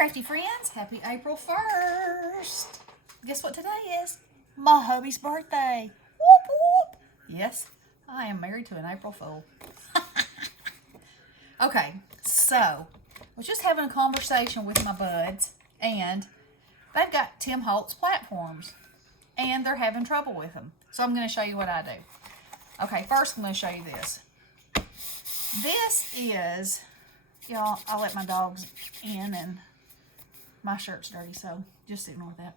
crafty friends, happy April 1st. Guess what today is? My hubby's birthday. Whoop whoop. Yes, I am married to an April Fool. Okay, so I was just having a conversation with my buds, and they've got Tim Holtz platforms, and they're having trouble with them. So I'm going to show you what I do. Okay, first I'm going to show you this. This is, y'all, I let my dogs in, and my shirt's dirty, so just ignore that.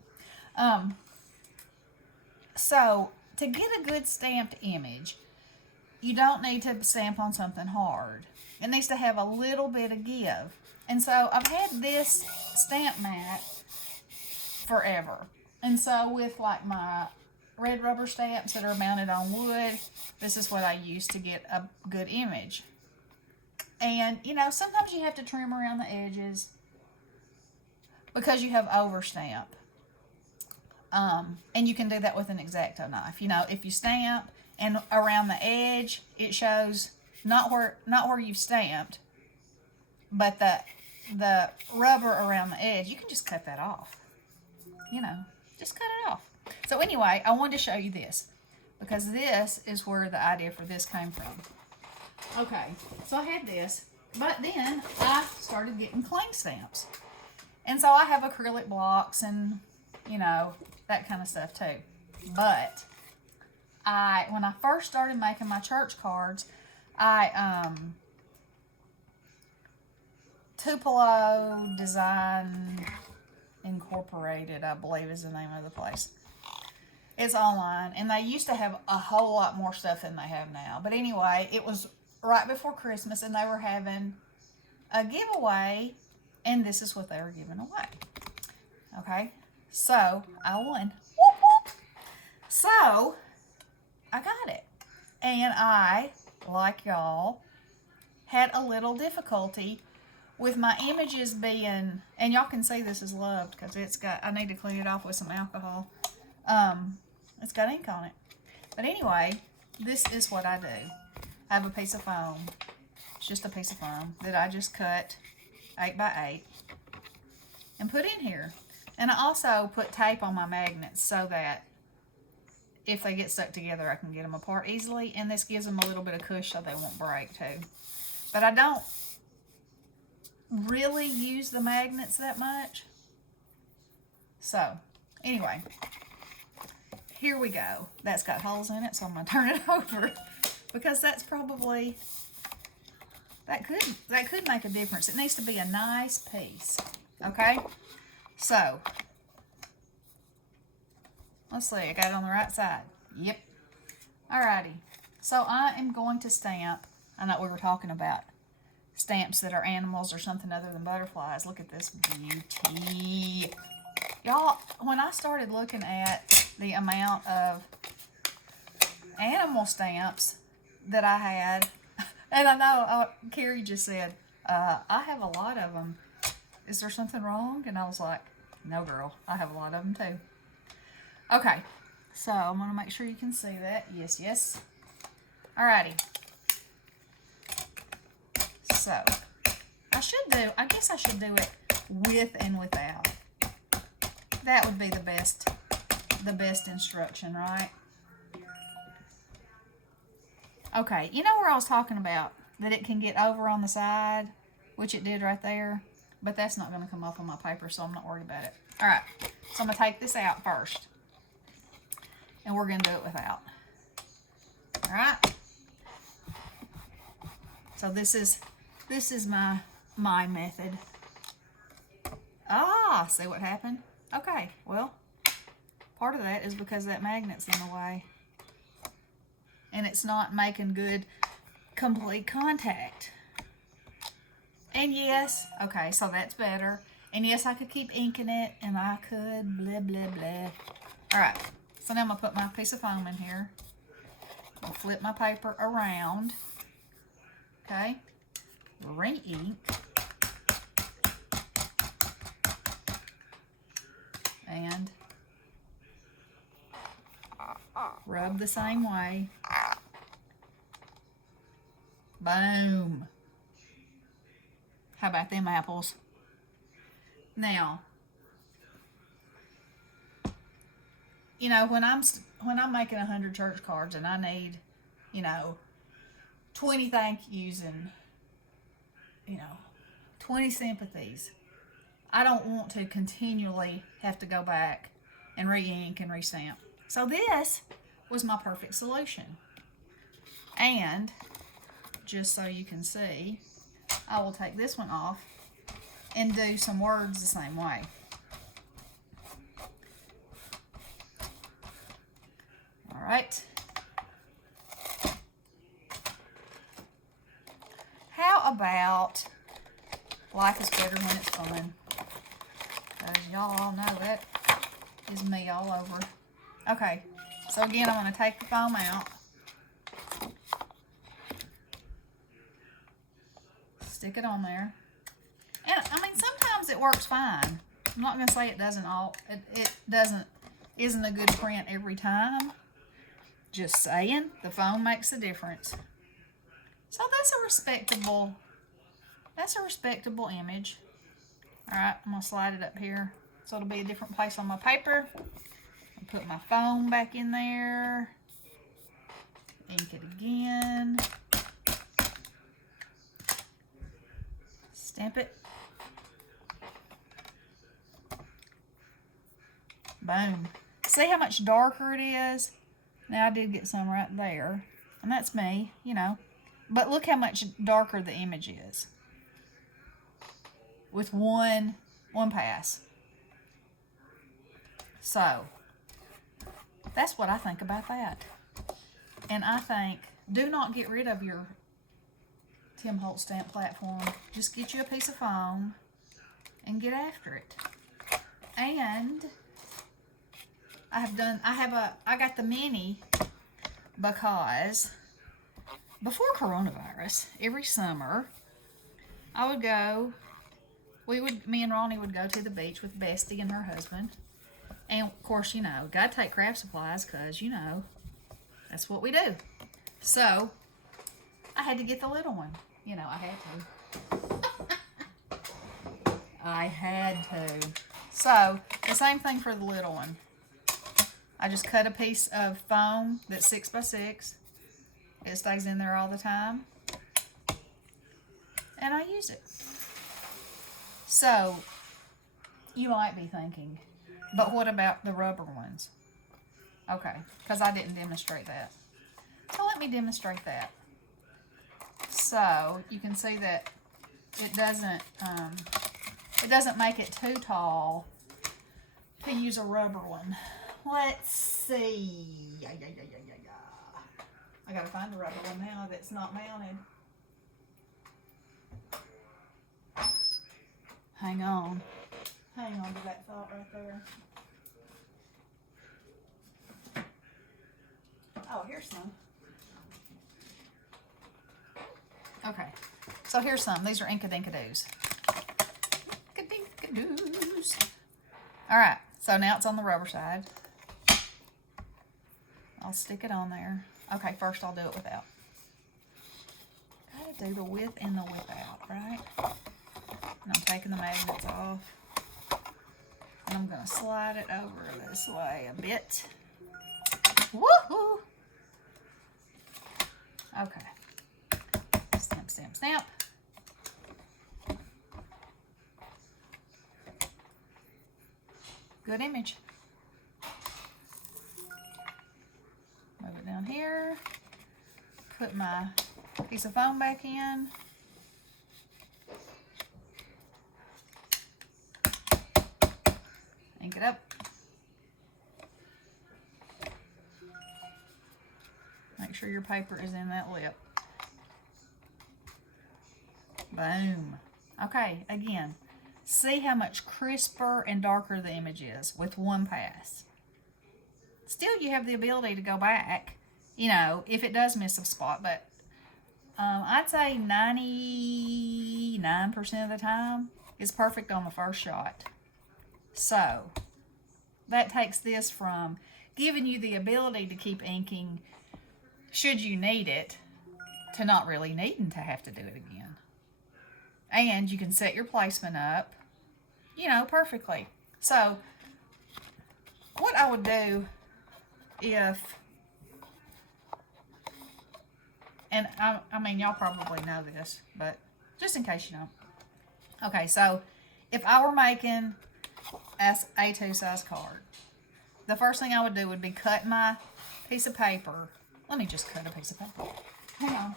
So to get a good stamped image, you don't need to stamp on something hard. It needs to have a little bit of give. And so I've had this stamp mat forever. And so with like my red rubber stamps that are mounted on wood, this is what I use to get a good image. And you know, sometimes you have to trim around the edges because you have overstamp. And you can do that with an X-Acto knife. You know, if you stamp and around the edge, it shows not where you've stamped, but the rubber around the edge, you can just cut that off. You know, just cut it off. So anyway, I wanted to show you this because this is where the idea for this came from. Okay, so I had this, but then I started getting cling stamps. And so I have acrylic blocks and, you know, that kind of stuff too. But when I first started making my church cards, Tupelo Design Incorporated, I believe is the name of the place. It's online, and they used to have a whole lot more stuff than they have now. But anyway, it was right before Christmas, and they were having a giveaway, and this is what they were giving away. Okay, so I won. Whoop, whoop. So I got it, and I, like y'all, had a little difficulty with my images being, and y'all can see this is loved because I need to clean it off with some alcohol. It's got ink on it. But anyway, this is what I do. I have a piece of foam. It's just a piece of foam that I just cut 8 by 8 and put in here. And I also put tape on my magnets so that if they get stuck together, I can get them apart easily. And this gives them a little bit of cushion so they won't break too. But I don't really use the magnets that much. So, anyway, here we go. That's got holes in it, so I'm going to turn it over because that's probably, that could make a difference. It needs to be a nice piece, okay? So, let's see, I got it on the right side. Yep. Alrighty. So I am going to stamp, I know we were talking about stamps that are animals or something other than butterflies. Look at this beauty. Y'all, when I started looking at the amount of animal stamps that I had, and I know Carrie just said, I have a lot of them. Is there something wrong? And I was like, no girl, I have a lot of them too. Okay, so I'm going to make sure you can see that. Yes, yes. Alrighty. So, I guess I should do it with and without. That would be the best instruction, right? Okay, you know where I was talking about that it can get over on the side, which it did right there, but that's not going to come up on my paper, so I'm not worried about it. All right, so I'm going to take this out first, and we're going to do it without. All right. So this is my method. Ah, see what happened? Okay, well, part of that is because that magnet's in the way. And it's not making good, complete contact. And yes, okay, so that's better. And yes, I could keep inking it, and I could, blah, blah, blah. All right, so now I'm going to put my piece of foam in here. I'll flip my paper around. Okay, re-ink. And rub the same way. Boom. How about them apples? Now, you know, when I'm making 100 church cards and I need, you know, 20 thank yous and, you know, 20 sympathies, I don't want to continually have to go back and re-ink and restamp. So this was my perfect solution. And just so you can see, I will take this one off and do some words the same way. All right. How about life is better when it's fun? Because y'all all know that is me all over. Okay, so again, I'm going to take the foam out. Stick it on there. And I mean, sometimes it works fine. I'm not going to say it doesn't isn't a good print every time. Just saying, the foam makes a difference. So that's a respectable image. All right, I'm going to slide it up here so it'll be a different place on my paper. I'll put my foam back in there. Ink it again. Stamp it. Boom. See how much darker it is? Now I did get some right there. And that's me, you know. But look how much darker the image is. With one pass. So, that's what I think about that. And I think, do not get rid of your Tim Holtz stamp platform. Just get you a piece of foam and get after it. And I got the mini because before coronavirus, every summer I would go, me and Ronnie would go to the beach with Bestie and her husband. And of course, you know, gotta take craft supplies because, you know, that's what we do. So I had to get the little one. You know, I had to. I had to. So the same thing for the little one. I just cut a piece of foam that's 6x6. It stays in there all the time. And I use it. So, you might be thinking, but what about the rubber ones? Okay, because I didn't demonstrate that. So let me demonstrate that. So, you can see that it doesn't make it too tall to use a rubber one. Let's see. I gotta find the rubber one now that's not mounted. Hang on to that thought right there. Oh, here's some. Okay, so here's some. These are Inkadinkadoos. Inkadinkadoos. All right, so now it's on the rubber side. I'll stick it on there. Okay, first I'll do it without. Gotta do the with and the without, right? And I'm taking the magnets off. And I'm gonna slide it over this way a bit. Woohoo! Okay. Stamp, stamp, stamp. Good image. Move it down here. Put my piece of foam back in. Ink it up. Make sure your paper is in that lip. Boom. Okay, again, see how much crisper and darker the image is with one pass. Still, you have the ability to go back, you know, if it does miss a spot, but I'd say 99% of the time it's perfect on the first shot. So, that takes this from giving you the ability to keep inking should you need it, to not really needing to have to do it again. And you can set your placement up you know, perfectly. So what I would do if, and I mean, y'all probably know this, but just in case you don't. Okay, so if I were making as a A2 size card, the first thing I would do would be cut my piece of paper. Let me just cut a piece of paper. Hang on.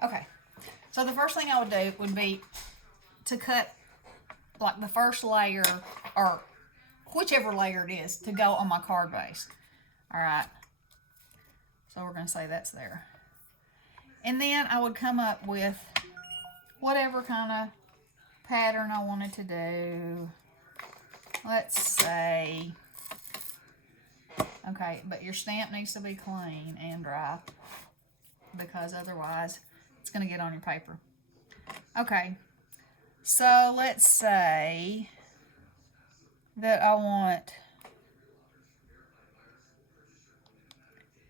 Okay, so the first thing I would do would be to cut like the first layer, or whichever layer it is, to go on my card base. All right, so we're going to say that's there. And then I would come up with whatever kind of pattern I wanted to do. Let's say, okay, but your stamp needs to be clean and dry, because otherwise it's going to get on your paper. Okay, so let's say that I want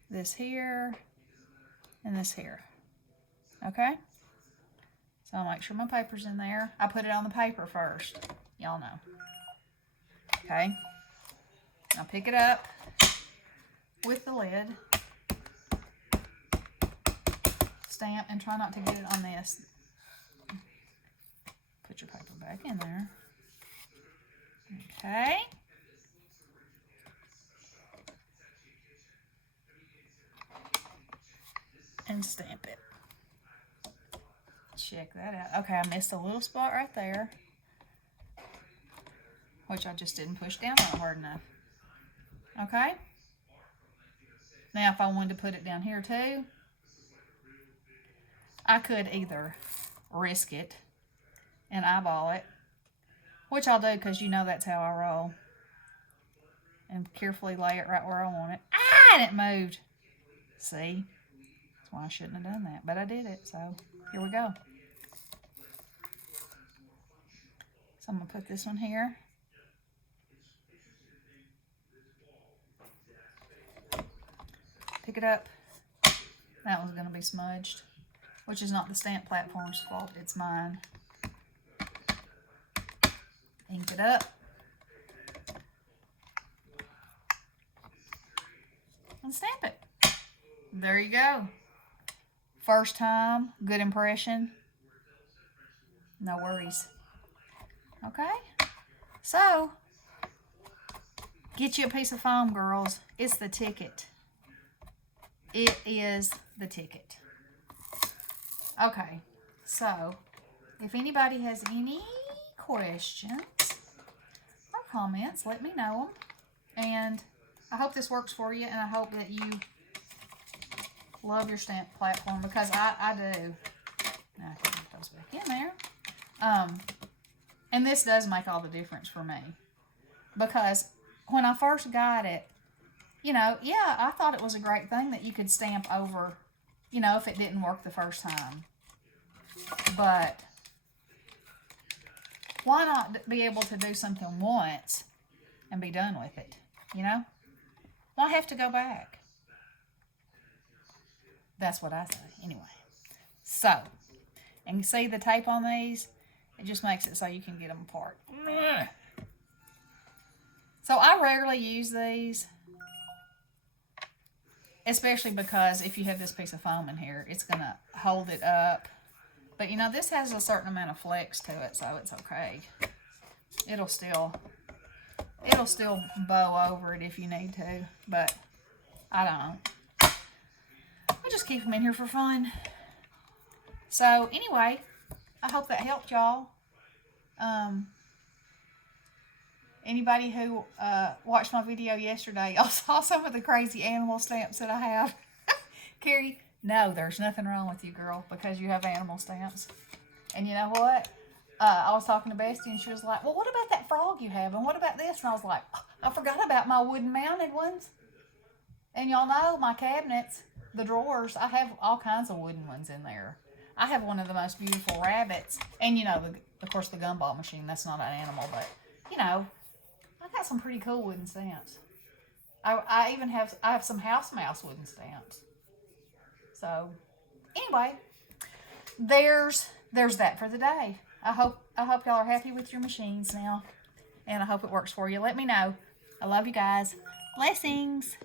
this here and this here. Okay, so I'll make sure my paper's in there. I put it on the paper first, y'all know. Okay, I'll pick it up with the lid, stamp, and try not to get it on this. Put your paper back in there. Okay. And stamp it. Check that out. Okay, I missed a little spot right there, which I just didn't push down on hard enough. Okay. Now, if I wanted to put it down here too, I could either risk it and eyeball it, which I'll do because you know that's how I roll, and carefully lay it right where I want it. Ah, and it moved. See? That's why I shouldn't have done that, but I did it, so here we go. So I'm going to put this one here. Pick it up. That one's going to be smudged, which is not the stamp platform's fault, it's mine. Ink it up. And stamp it. There you go. First time, good impression. No worries. Okay? So, get you a piece of foam, girls. It's the ticket. It is the ticket. Okay, so if anybody has any questions or comments, let me know them. And I hope this works for you, and I hope that you love your stamp platform, because I do. Now I can put those back in there. And this does make all the difference for me, because when I first got it, you know, yeah, I thought it was a great thing that you could stamp over, you know, if it didn't work the first time. But why not be able to do something once and be done with it, you know? Why have to go back? That's what I say, anyway. So, and you see the tape on these? It just makes it so you can get them apart. So I rarely use these, especially because if you have this piece of foam in here, it's going to hold it up. But, you know, this has a certain amount of flex to it, so it's okay. It'll still bow over it if you need to, but I don't. I just keep them in here for fun. So, anyway, I hope that helped y'all. Anybody who watched my video yesterday, y'all saw some of the crazy animal stamps that I have. Carrie, no, there's nothing wrong with you, girl, because you have animal stamps. And you know what? I was talking to Bestie, and she was like, well, what about that frog you have? And what about this? And I was like, oh, I forgot about my wooden mounted ones. And y'all know my cabinets, the drawers, I have all kinds of wooden ones in there. I have one of the most beautiful rabbits. And, you know, Of course, the gumball machine, that's not an animal, but, you know, I got some pretty cool wooden stamps. I even have, I have some house mouse wooden stamps. So, anyway, there's that for the day. I hope y'all are happy with your machines now, and I hope it works for you. Let me know. I love you guys. Blessings.